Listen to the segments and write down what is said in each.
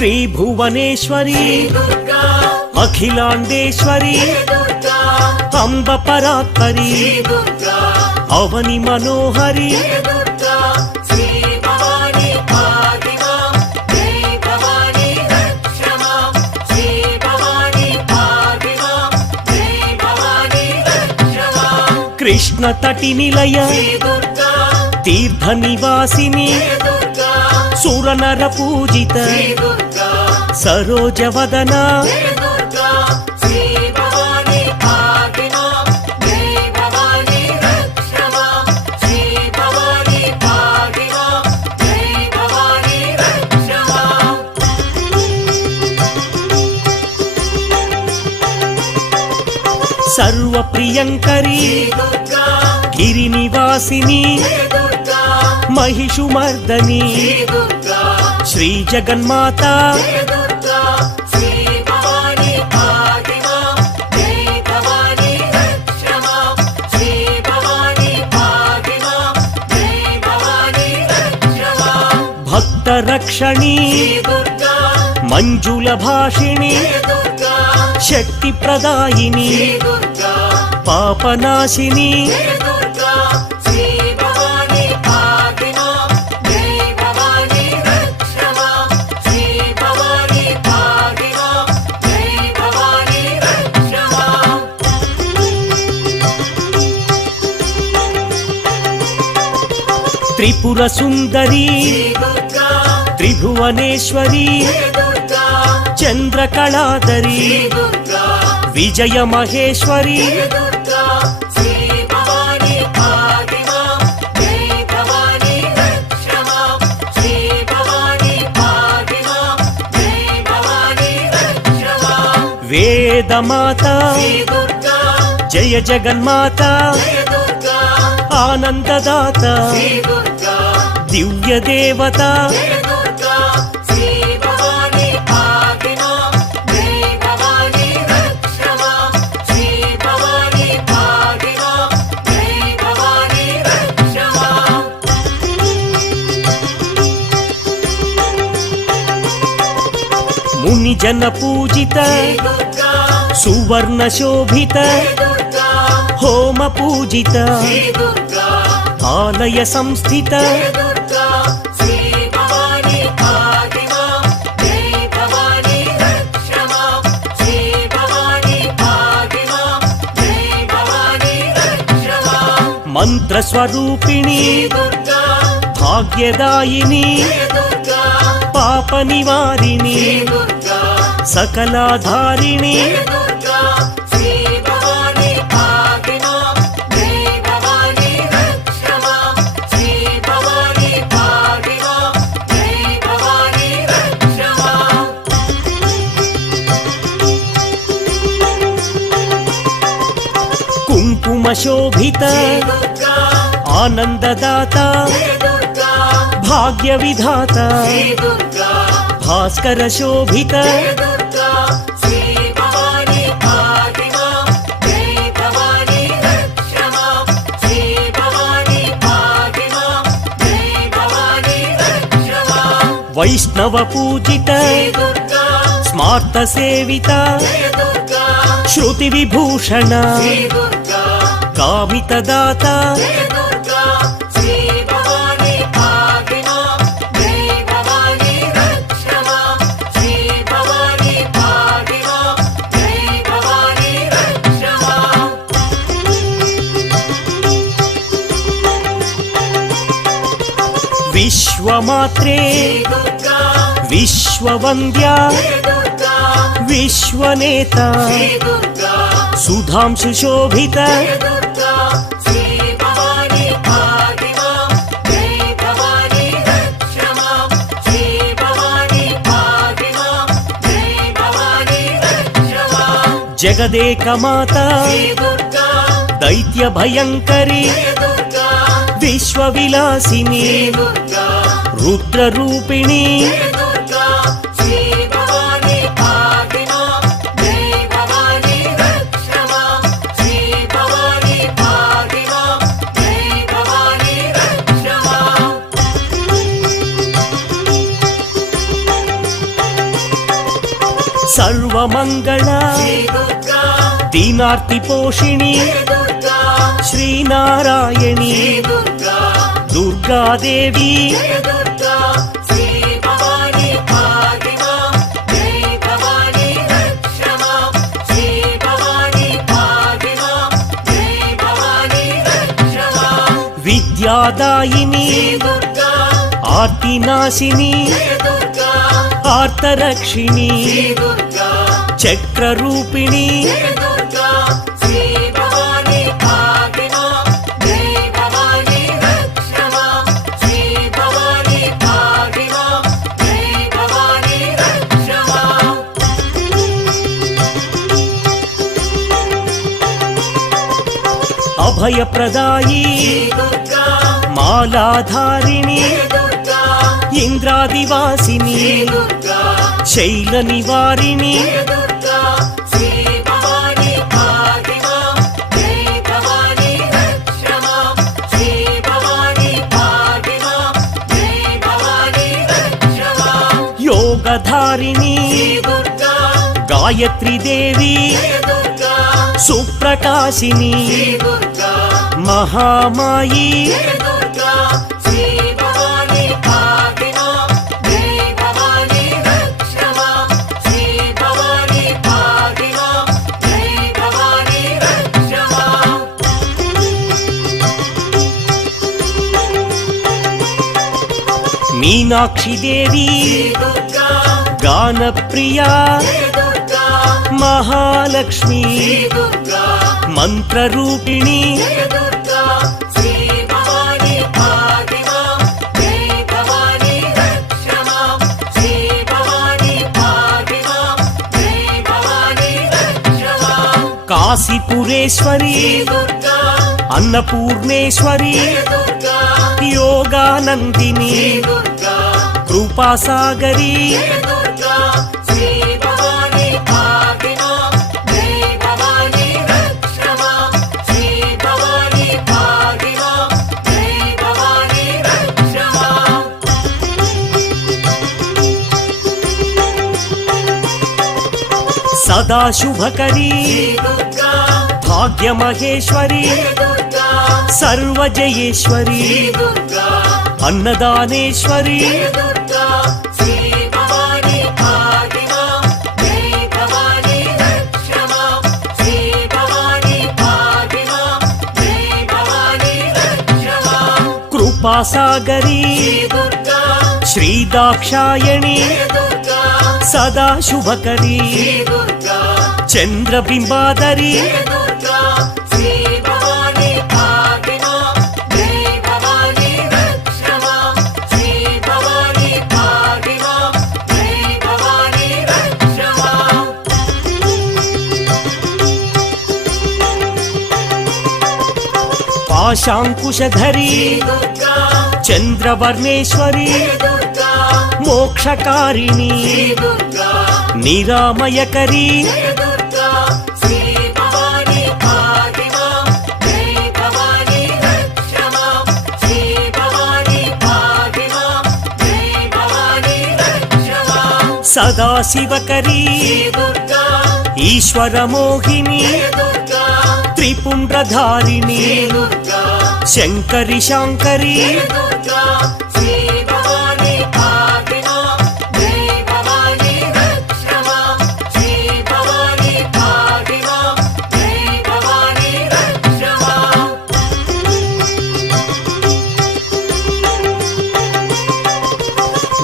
శ్రీ భువనేశ్వరి అఖిలాండేశ్వరి అంబ పరాత్పరి అవని మనోహరి కృష్ణ తటి నిలయ తీర్థ నివాసిని సురనర పూజిత సరోజవదన సర్వప్రియంకరి గిరినివాసిని महिषुमर्दनी श्री जगन्माता भक्त रक्षणी मंजुल भाषिणी शक्ति प्रदायिनी पापनाशिनी त्रिपुर सुंदरी त्रिभुवनेश्वरी चंद्रकलाधरी विजय महेश्वरी वेदमाता जय जगन्माता आनंददाता दिव्य देवता मुनि जन पूजित सुवर्ण शोभित होम पूजित आलय संस्थित मंत्र स्वरूपिणी भाग्यदायिनी पाप निवारिणी सकलाधारिणी कुंकुम शोभित आनंददाता भाग्य विधाता भास्कर शोभित वैष्णव पूजित स्मार्त सेविता श्रुति विभूषण कामित दाता विश्वमात्रे विश्ववन्द्या विश्वनेता सुधांशु शोभित जगदेक माता दैत्य भयंकरी विश्वविलासिनी रुद्र रूपिणी ಮಂಗಳ ದೀನಾರ್ತಿ ಪೋಷಿಣಿ ಶ್ರೀನಾರಾಯಣಿ ದುರ್ಗಾದೇವಿ ವಿದ್ಯಾದಾಯಿನಿ ಆರ್ತಿನಾಶಿನಿ ಆರ್ತರಕ್ಷಿಣಿ ಚಕ್ರರೂಪಿಣಿ ಅಭಯಪ್ರದಾಯಿ ಮಾಲಾಧಾರಿಣಿ ಇಂದ್ರಾದಿವಾಸಿನಿ ಶೈಲ ನಿವಾರಿಣಿ ಯೋಗಧಾರಿಣಿ ಗಾಯತ್ರಿ ದೇವಿ ಸುಪ್ರಕಾಶಿನಿ ಮಹಾಮಾಯಿ ಮೀನಾಕ್ಷಿ ದೇವಿ ಗಾನಪ್ರಿಯ ಮಹಾಲಕ್ಷ್ಮಿ ಮಂತ್ರರೂಪಿಣಿ ಕಾಶಿಪುರೇಶ್ವರಿ ಅನ್ನಪೂರ್ಣೇಶ್ವರಿ ಯೋಗಾನಂದಿನಿ ಕೃಪಾಸಾಗರಿ ಸದಾ ಶುಭಕರಿ ಭಾಗ್ಯಮಹೇಶ್ವರಿ ಸರ್ವಜಯೇಶ್ವರಿ ಅನ್ನದಾನೇಶ್ವರಿ ಕೃಪಾಸಾಗರಿ ಶ್ರೀದಾಕ್ಷಾಯಣಿ ಸದಾ ಶುಭಕರಿ ಚಂದ್ರಬಿಂಬಾದರಿ ಪಾಶಾಂಕುಶಧರಿ ಚಂದ್ರವರ್ಣೇಶ್ವರಿ ಮೋಕ್ಷಕಾರಿಣಿ ನಿರಾಮಯಕರಿ ಸದಾಶಿವಕರಿ ಈಶ್ವರ ಮೋಹಿನಿ ತ್ರಿಪುಂಡ್ರಧಾರಿಣಿ ಶಂಕರಿ ಶಾಂಕರಿ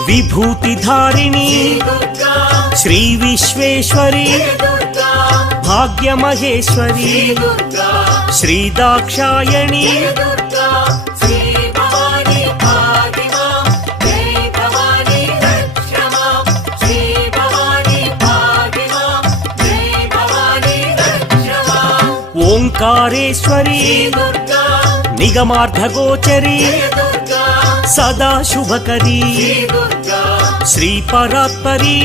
ವಿಭೂತಿಧಾರಿಣಿ ಶ್ರೀ ವಿಶ್ವೇಶ್ವರಿ ಭಾಗ್ಯಮಹೇಶ್ವರಿ ಶ್ರೀದಾಕ್ಷಾಯಣಿ ಓಂಕಾರೇಶ್ವರಿ ನಿಗಮಾರ್ಧಗೋಚರಿ ಸದಾ ಶುಭಕರಿ ಶ್ರೀ ಪರಾತ್ಪರಿ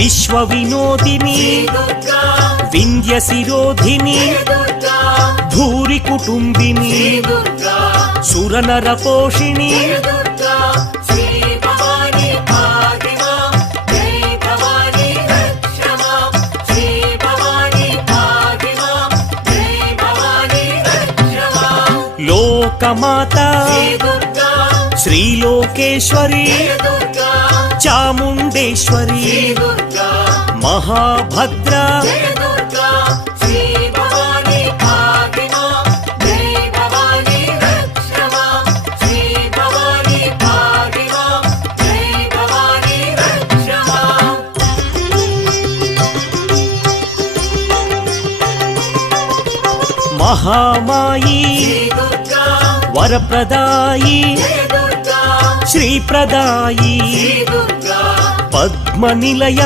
విశ్వ వినోదిని వింధ్య శిరోధిని భూరి కుటుంబిని సురనర పోషిణి లోకమాత శ్రీలోకేశ్వరి చాముండేశ్వరి మహాభద్ర మహామాయి వరప్రదాయి శ్రీప్రదాయి పద్మనిలయ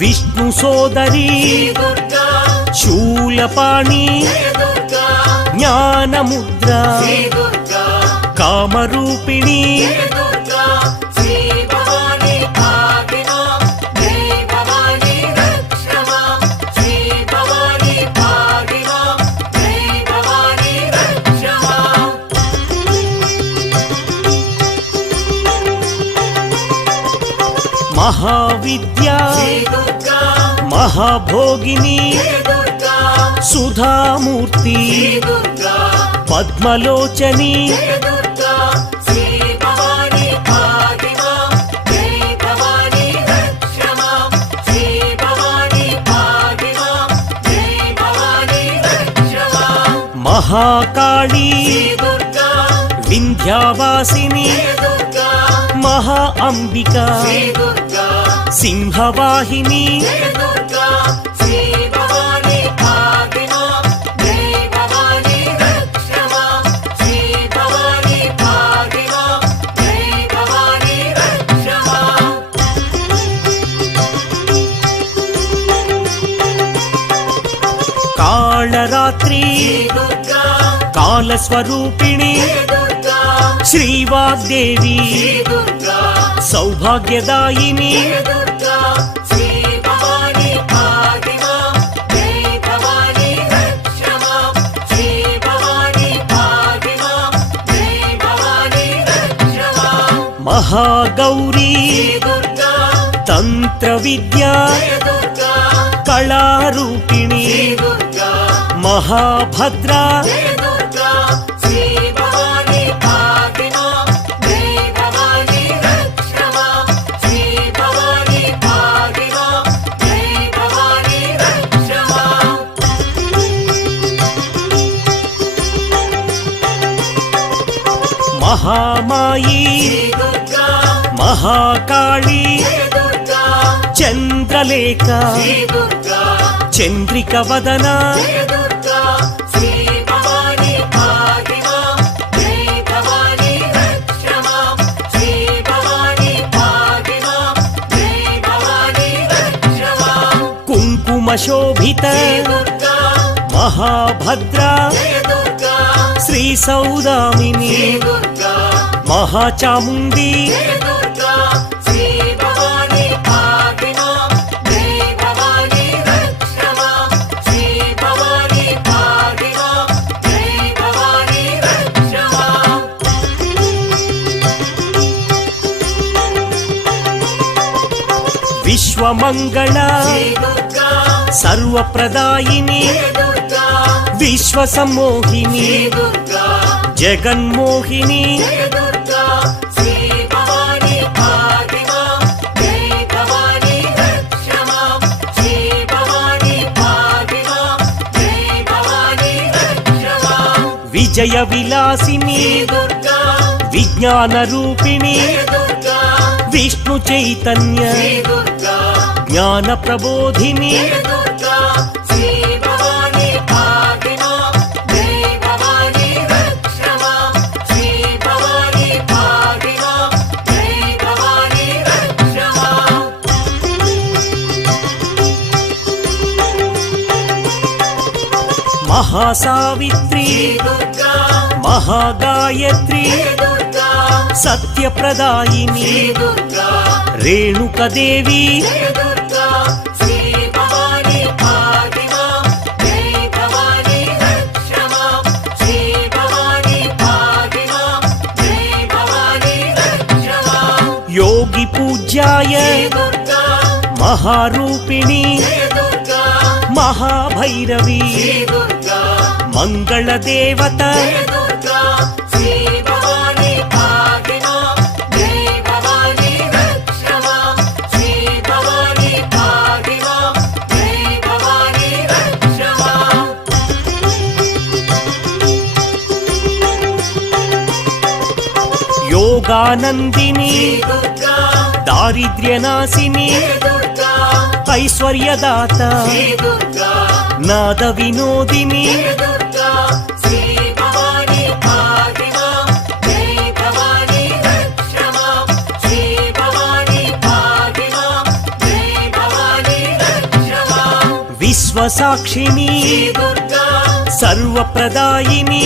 విష్ణు సోదరి శూలపాణి జ్ఞానముద్ర కామరూపిణి మహావిద్యా మహాభోగిని సుధామూర్తి పద్మలోచని మహాకాళీ వింధ్యావాసిని మహా అంబిక సింహవాహిని కాళరాత్రి కాలస్వరూపిణి శ్రీవాగ్దేవి సౌభాగ్యదాయిని మహాగౌరీ తంత్ర విద్యా కళారూపిణి మహాభద్ర మహామాయి మహాకాళీ చంద్రలేఖ చంద్రిక వదన కుంకుమ శోభిత మహాభద్ర శ్రీ సౌదామిని మహాచాముండి విశ్వమంగళ సర్వప్రదాయిని విశ్వసమ్మోహిని జగన్మోహిని విజయ విలాసిని విజ్ఞాన రూపిణి విష్ణు చైతన్య జ్ఞాన ప్రబోధిని మహాసావిత్రి మహాగాయత్రి సత్యప్రదాయిని రేణుకదేవి योगी पूज्याय महारूपिणी महाभैरवी मंगल देवता योगानंदिनी दारिद्र्यनाशिनी ऐश्वर्यदाता नाद विनोदिनी विश्वसाक्षिणी सर्वप्रदायिनी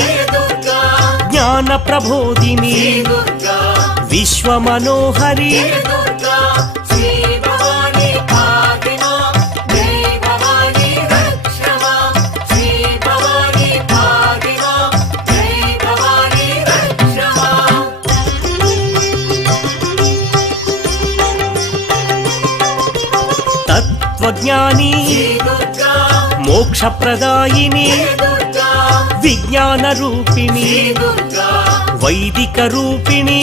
ज्ञान प्रबोधिनी विश्वमनोहरी तत्वज्ञानी मोक्षप्रदायिनी विज्ञान रूपिणी वैदिक रूपिणी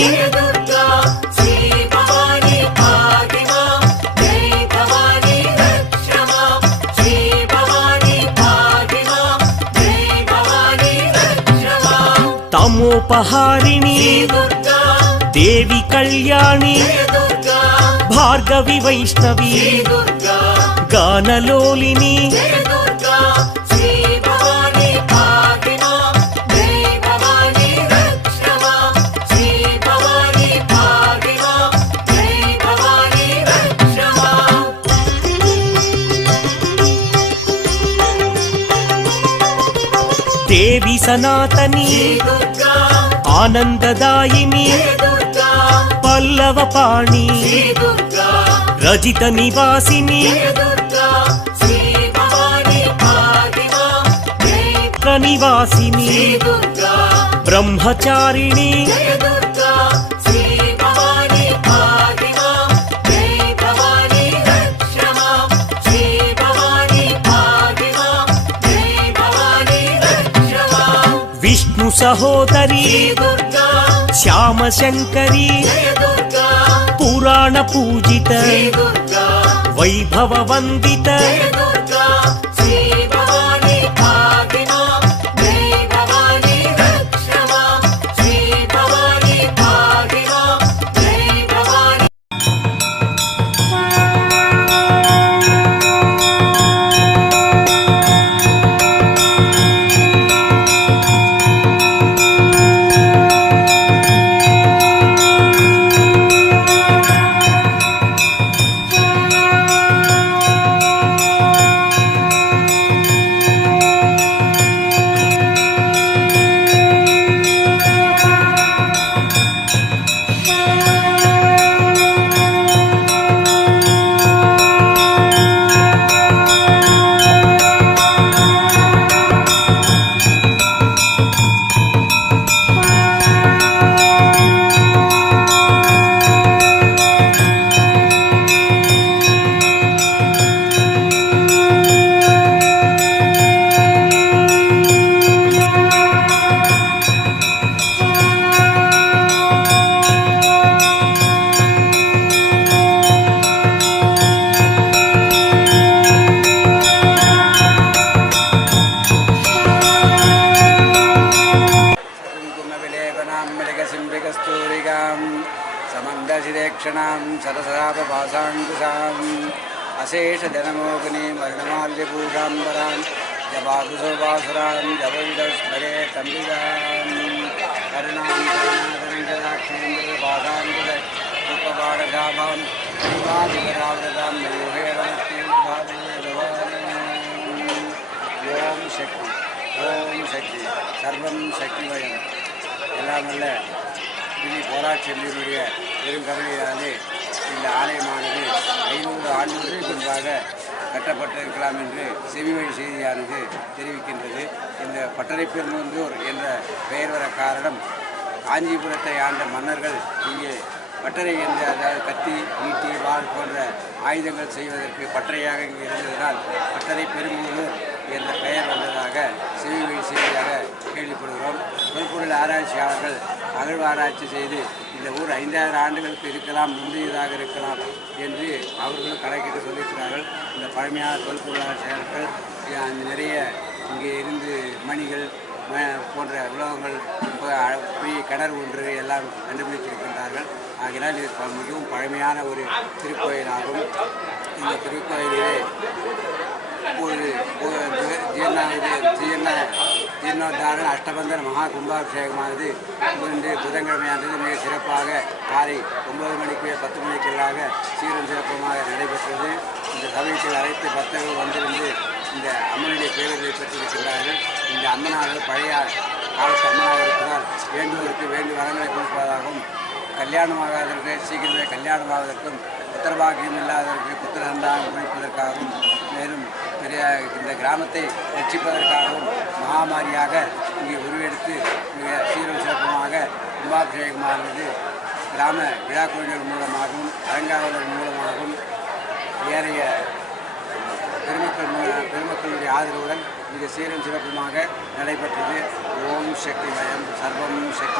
तमोपहारिणी देवी कल्याणी भार्गवी वैष्णवी गानलोलिनी देवी सनातनी आनंददायिनी पल्लवपाणी रजित निवासिनी निवासिनी ब्रह्मचारिणी विष्णु सहोदरी श्याम शंकरी पुराण पूजित वैभव वंदित समन्दशिरेक्षणां सरसापभासाङ्कुशाम् अशेषजनमोगिनीं वर्णमाल्यभूषाम्बरां जपाकुशोपासुरां जपविदस्मरे तम्बिदां करुणां करुणाकराक्षेन्द्रपादाङ्कुशपुष्पपाडशाभां श्रीमादिवराव्रतां योगेणमुक्तिं भावे ॐ शक्ति ஓம் சக்தி சர்வம் சக்திமயம். எல்லாம் வல்ல ஸ்ரீ போராட்சியம்மனுடைய பெருங்கருணையாலே இந்த ஆலயமானது 500 ஆண்டுகளுக்கு முன்பாக கட்டப்பட்டிருக்கலாம் என்று செவிவழி செய்தியானது தெரிவிக்கின்றது. இந்த பட்டறை பெருங்கூர் என்ற பெயர் வர காரணம் காஞ்சிபுரத்தை ஆண்ட மன்னர்கள் இங்கே பட்டறை என்ற, அதாவது கத்தி, ஈட்டி, வாள் போன்ற ஆயுதங்கள் செய்வதற்கு பட்டறையாக இங்கே இருந்ததனால் பட்டறை பெருங்கூர் என்ற பெயர் வந்ததாக செவிவழி செய்தியாக கேள்விப்படுகிறோம். தொல்பொருள் ஆராய்ச்சியாளர்கள் அகழ்வாராய்ச்சி செய்து இந்த ஊர் 5000 ஆண்டுகளுக்கு இருக்கலாம், முந்தையதாக இருக்கலாம் என்று அவர்களும் கணக்கிட்டு சொல்லியிருக்கிறார்கள். இந்த பழமையான தொல்பொருள் ஆராய்ச்சியாளர்கள் நிறைய இங்கே இருந்து மணிகள் போன்ற உலோகங்கள், பெரிய கிணறு ஒன்று எல்லாம் கண்டுபிடித்திருக்கின்றார்கள். ஆகினால் இது மிகவும் பழமையான ஒரு திருக்கோயிலாகும். இந்த திருக்கோயிலே ஒரு ஜீர்ணோத்தார அஷ்டபந்தன மகா கும்பாபிஷேகமானது புதன்கிழமையானது மிக சிறப்பாக காலை 9 மணிக்கு 10 மணிக்கெல்லாக சீரும் சிறப்புமாக நடைபெற்றது. இந்த சமயத்தில் அனைத்து பக்தர்கள் வந்திருந்து இந்த அம்மனுடைய பேரர்களை பெற்றிருக்கின்றார்கள். இந்த அம்மனானது பழைய காலத்து அம்மனாக இருக்கிறார். வேண்டுவோருக்கு வேண்டு வரங்களை கொடுப்பதாகவும், கல்யாணமாகாதவருக்கு சீக்கிரமே கல்யாணமாவதற்கும், புத்திரபாகியம் இல்லாதவருக்கு புத்திர சந்தானம் குறிப்பதற்காகவும், மேலும் இந்த கிராமத்தை ரட்சிப்பதற்காகவும் மகாமாரியாக இங்கே உருவெடுத்து மிக சீரும் சிறப்புமாக கும்பாபிஷேகமானது கிராம விழா கோயில்கள் மூலமாகவும் அலங்காவலர் மூலமாகவும் ஏறைய பெருமக்களுடைய ஆதரவுடன் மிக சீரும் சிறப்புமாக நடைபெற்றது. ஓம் சக்தி மயம் சர்வம் சக்தி.